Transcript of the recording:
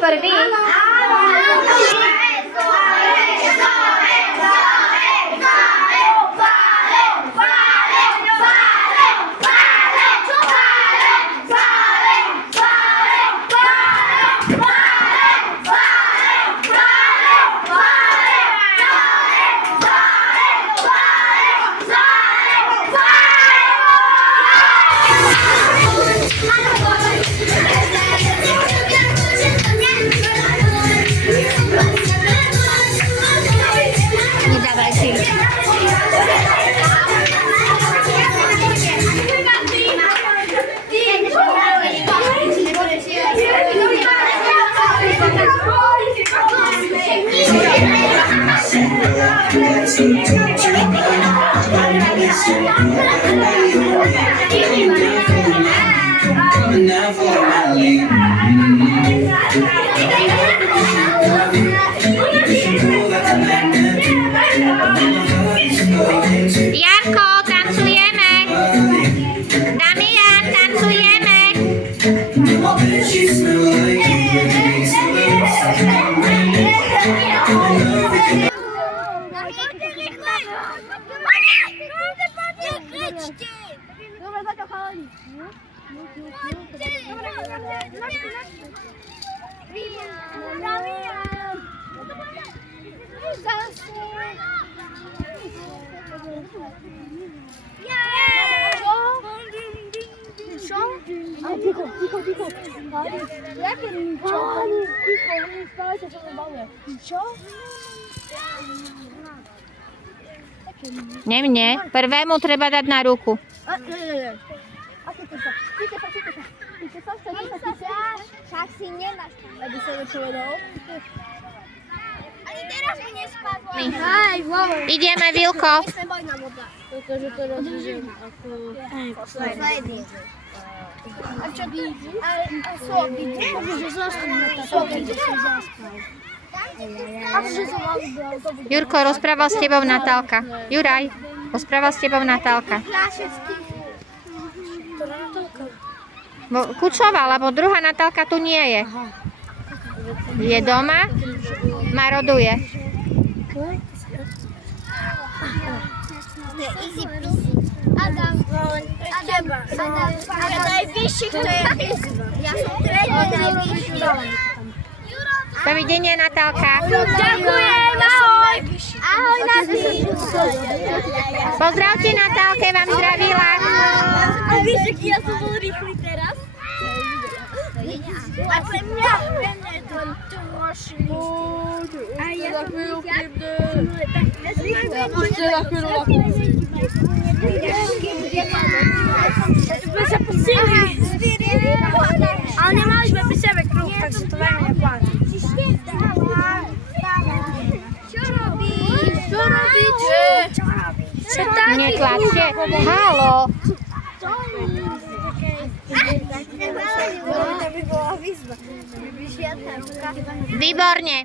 prvý? Nedával si. Janko, tancujeme. Damian, tancujeme. Dobra, tak chodzi. Ticho. Jakie niczo? Ticho, nie spałeś, ja się bałem. Niczo? Nie. Prvému treba dať na ruku. Však si nemáš. Aby sa nepovedal. Ani teraz mi nespadlo. Hej, wow. Ideme, Vilko. Neboj na voda. Pretože to rozumiem ako posledný. A čo ty? A soby. Že zostane na soby, že si zaspal. A že som mal vybral. Jurko, rozprával s tebou Natálka. Juraj, rozprával s tebou Natálka. Kučová, lebo druhá Natálka tu nie je. Je doma, maroduje. Adam, najvyšší, kto je výzva. Ja som tretí najvyšší. Dovidenia, Natálka. Ďakujem, ahoj. Ahoj, Natálka. Pozdravte Natálke, vám zdravila. A víš, aký ja som bol rýchly teraz? A pre mňa je to troši. A ja som rýchly. Ešte za chvíľu. Sme sa posili. Ale nemali sme pri sebe kruh, takže to veľmi neplatí. Čo robíš? Čo robíte? Netlačte. Haló. To by bola výzva. Výborne.